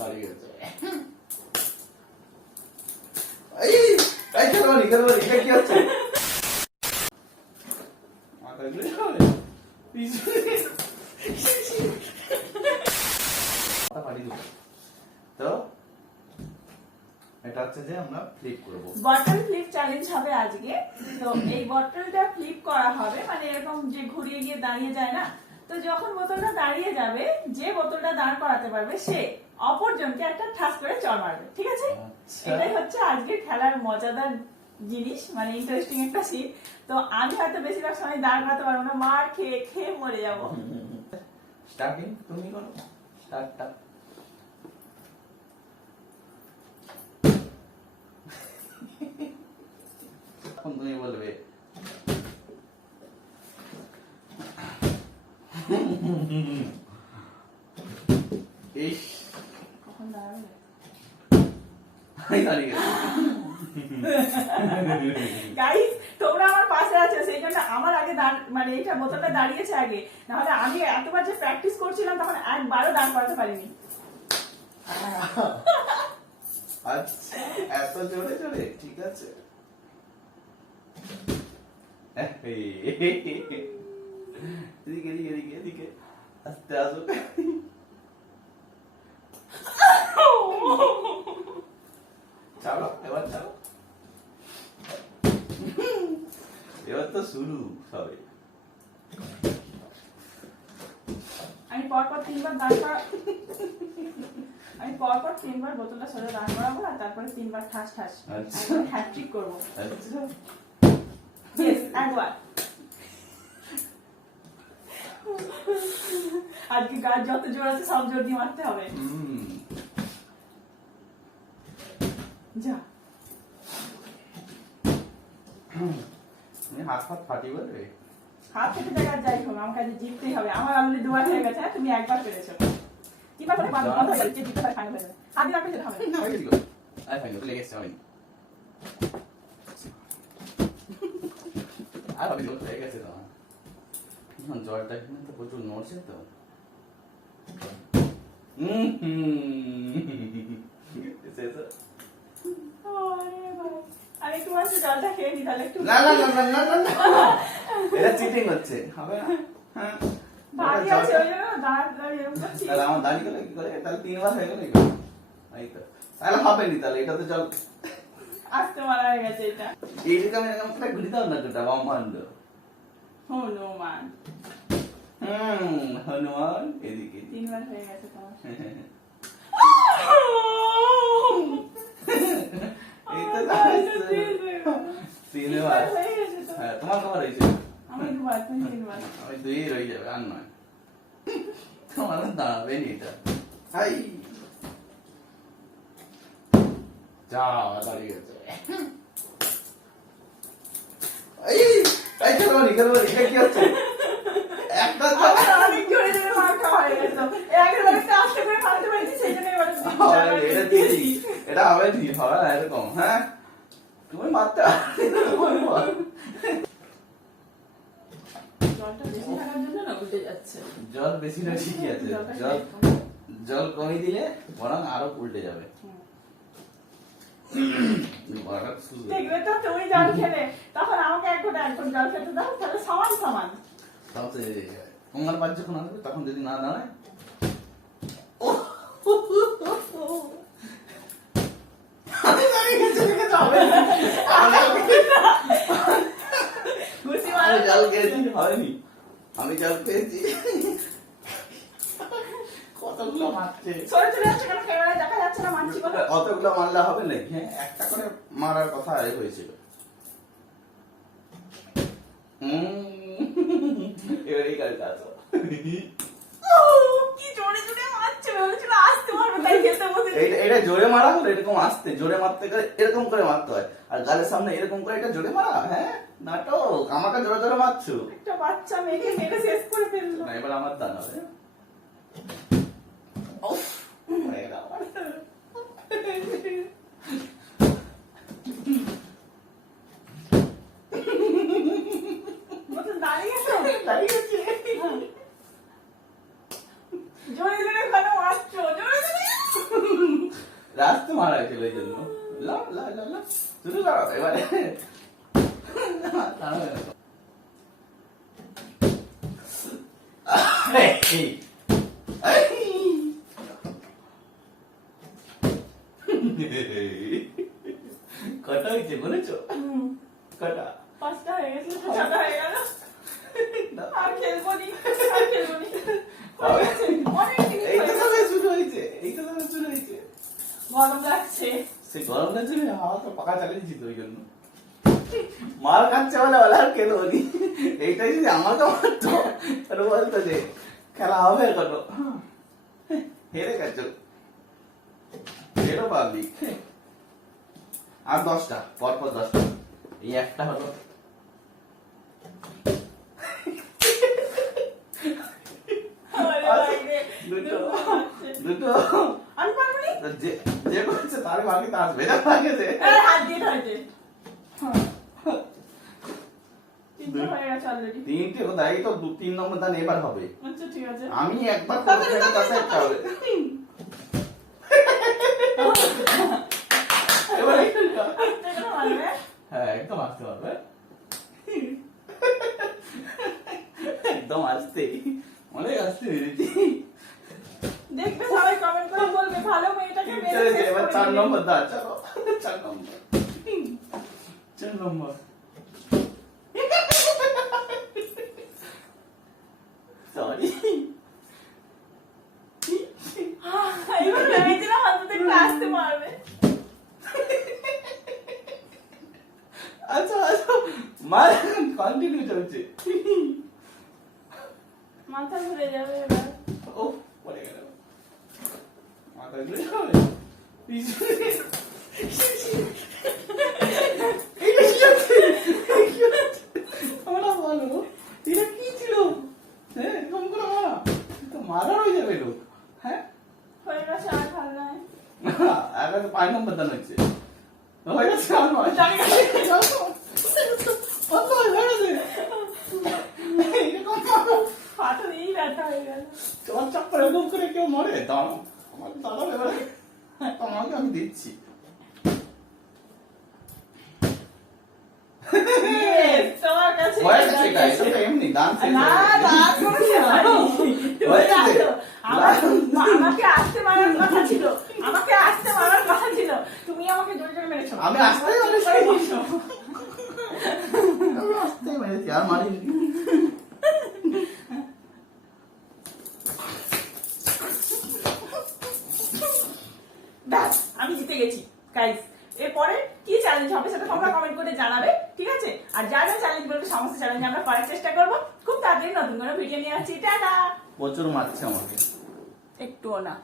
দাঁড়িয়ে গেছে। এই খেলবানি এটা কি হচ্ছে? মাথা ঘুরে যাবে তো এটা হচ্ছে যে আমরা ফ্লিপ করব, বটল ফ্লিপ চ্যালেঞ্জ হবে আজকে। তো এই বটলটা ফ্লিপ করা হবে, মানে এরকম যে ঘুরিয়ে গিয়ে দাঁড়িয়ে যায় না, তো যখন বোতলটা দাঁড়িয়ে যাবে, যে বোতলটা দাঁড় করাতে পারবে সে অপরজনকে একটা ঠাস করে চড় মারবে, ঠিক আছে? এটাই হচ্ছে আজকে খেলার মজাদার জিনিস, মানে ইন্টারেস্টিং একটা সিন। তো আমি হয়তো বেশিরভাগ সময় দাঁড় করাতে পারবো না, মার খেয়ে খেয়ে মরে যাবো। স্টার্টিং তুমি করো, স্টার্টটা। এখন তুমি বলবে ইস কখন দাঁড়াবে? গাইস, তোমরা আমার পাশে আছো, সেই জন্য আমার আগে মানে এইটা বোতলটা দাঁড়িয়েছে আগে, নাহলে আমি এতবার যে প্র্যাকটিস করছিলাম তখন একবারও দাঁড় করাতে পারিনি। আচ্ছা, এত জোরে জোরে, ঠিক আছে। এদিকে এদিকে এদিকে এদিকে আস্তে আসো। চালো, এবার চালো। এবার তো শুরু সবে। আমি পরপর তিনবার বোতলটা সোজা দাঁড় করাবো, আর তারপরে তিনবার ঠাস ঠাস হ্যাট্রিক করবো। একবার আজকে গাছ যত জোর আছে সব জোর দিয়ে মারতে হবে। যা, হাত হাত ফাটি বলবে, হাত থেকে জায়গা যাই হোক, আমাকে আজ জিততেই হবে। আমার অলরেডি দুবার হয়ে গেছে, তুমি একবার পেরেছো। কিবার করে বন্ধ হয়ে যাচ্ছে, জিততে হয় ফাইনাল হয়ে যাবে। হাত দিয়ে রাখতে হবে না, হয়ে গেল। আই ফাইনাল লেগেছে আমি। আর আমি জল হয়ে গেছে তোমার। এখন জলটা এখানে তো প্রচুর নড়ছে তো। আমি একটু মাত্র জলটা খেয়ে নি, তাহলে একটু না না না না না না, এটা চিটিং হচ্ছে, হবে না। হ্যাঁ, ভারী আছে, ওই জন্য দাঁড় এরকম করছি। তাহলে আমার দাঁড়িয়ে গেলে কি করে? তাহলে তিনবার হয়ে গেল, এই তো। তাহলে হবে নি, তাহলে এটা তো জল আস্তে মারা হয়ে গেছে এটা। এইদিকে আমি এরকম করে ঘুরি দাও না, গোটা বামহান্ড। হনুমান, হনুমান এদিকে তিনবার হয়ে গেছে তোমার। এই তো তিনবার হয়ে গেছে তো। হ্যাঁ, তোমার কবার হয়েছে? আমি দুবার, তুমি তিনবার। আমি দুই রয়ে যাবে, আর নয়। তোমার দাঁড়াবে নি এটা। হাই যা, দাঁড়িয়ে গেছে। এই খেলবানি এটা কি হচ্ছে? একটা অনেক জোরে জোরে মার খাওয়া হয়ে গেছে। একবারে আস্তে করে মারতে পারিনি, সেই জন্য এবার এটা দিদি, এটা হবে নি, হবে না এরকম। হ্যাঁ, তুমি মারতে জলটা বেশি থাকার জন্য না উল্টে যাচ্ছে। জল বেশি না, ঠিকই আছে। জল কমিয়ে দিলে বরং আরো উল্টে যাবে। দেখবে তো, তুমি জল খেলে তখন আমাকে এক ঘন্টা জল খেতে দাও, তাহলে সমান সমান। তোমার বাদ যখন আসবে তখন যদি না দাঁড়ায়, আমি জল পেয়েছি। কতগুলো মারছে, দেখা যাচ্ছে না মানছি বলে। অতগুলো মারলে হবে নাকি? হ্যাঁ, একটা করে মারার কথা হয়েছিল। এবার এই কাজটা আসো। কি জোরে জোরে মারছে, বলেছিল আস্তে মারবে, তাই খেলতে বসে। এটা জোরে মারা হলো, এরকম আসতে জোরে মারতে গেলে এরকম করে মারতে হয়, আর গালের সামনে এরকম করে এটা জোরে মারা। হ্যাঁ, নাটক। আমাকে জোরে জোরে মারছো। একটা বাচ্চা মেয়েকে মেরে শেষ করে ফেললো। না, এবার আমার দান হবে। দাঁড়িয়ে গেছে, জোরে জোরে কেন মারছো? জোরে জোরে রাস্তে মারা গেছিল এই জন্য। লাও লাও লাও লাও শুরু করো এবারে। কটা হয়েছে বলেছো? কটা? 5টা হয়ে গেছে, 6টা হয়ে গেল। আর খেলবো নি, আর খেলবো নি। অনেক জিনিস এইটা হয়ে তবে গেছে। শুরু হয়েছে, এইটা তবে শুরু হয়েছে। গরম লাগছে। সে গরম লাগছে না, হাওয়া তো পাকা চালিয়ে দিচ্ছি তো ওই জন্য। মার খাচ্ছে বলে বলে আর কেন বলি, এইটাই যদি আমাকে মারতো তাহলে বলতো যে খেলা হবে কত, হেরে গেছো, হেরো পাবলিক। আর 10টা পরপর 10টা, এই একটা হলো। আরে বাইরে, দুটো লাগছে। দুটো আমি পারবো নি? যে যে করছে তার ভাগে তো আসবে না ভাগে যে। আরে হাত দিয়ে ধরেছে। তিনটে হয়ে গেছে already। 3টে কোথায়, এই তো 3 নম্বর দান এবার হবে। আচ্ছা ঠিক আছে। আমি একবার করতে তাতে একটা হবে। এবার এটা কেন মারবে? হ্যাঁ একদম আসতে পারবে, একদম আসতে, অনেক আসতে পেরেছি। দেখবে সবাই কমেন্ট করে বলবে ভালো মেয়েটাকে মেরে চলেছে, শেষ এবার করে 4 দিলে। নম্বর দা, চলো 4 নম্বর, 4 নম্বর। সরি, এবার ভেবেছিলাম অন্তত একটু আসতে পারবে। আচ্ছা আচ্ছা, মার কন্টিনিউ চলছে। মাথা ঘুরে যাবে এবার। ও পড়ে গেল, মাথা ঘুরে যাবে পিছনে। এটা কি হচ্ছে? কি হচ্ছে? তোমরা বলো, এটা কি ছিল? হ্যাঁ এরকম করে মারা, তো মারা হয়ে যাবে লোক। হ্যাঁ হয়ে গেছে, আর ভাল নয়। আগে তো 5 নম্বর দান হচ্ছে, হয়ে গেছে আর নয়। জানি না। কত হয়ে গেছে এরকম মারা। হাতে দিয়েই ব্যথা হয়ে গেল। তোমার চাপ্পা এরকম করে কেউ মরে? দাঁড়াও, আমার দাঁড়াও এবারে, তোমাকে আমি দিচ্ছি। Yes, তোমার কাছে হয়ে গেছে এটা, এটা তো এমনি দান শেষ না, হয়ে গেছে। না, কোনো কিছু হয়নি। হয়ে গেছে। আমাকে আসতে মারার কথা ছিল, আমাকে আসতে মারার কথা ছিল, তুমি আমাকে জোরে জোরে মেরেছো। আমি আসতেই মেরেছি। করে দিয়েছো। আমি আসতেই মেরেছি, আর মারিনি। ব্যাস, আমি জিতে গেছি গাইস। এরপরে কি চ্যালেঞ্জ হবে সেটা তোমরা কমেন্ট করে জানাবে, ঠিক আছে? আর যা যা চ্যালেঞ্জ বলবে সমস্ত চ্যালেঞ্জ আমরা করার চেষ্টা করবো। খুব তাড়াতাড়ি নতুন করে ভিডিও নিয়ে আসছি। টাটা। প্রচুর মারছে আমাকে। একটুও না।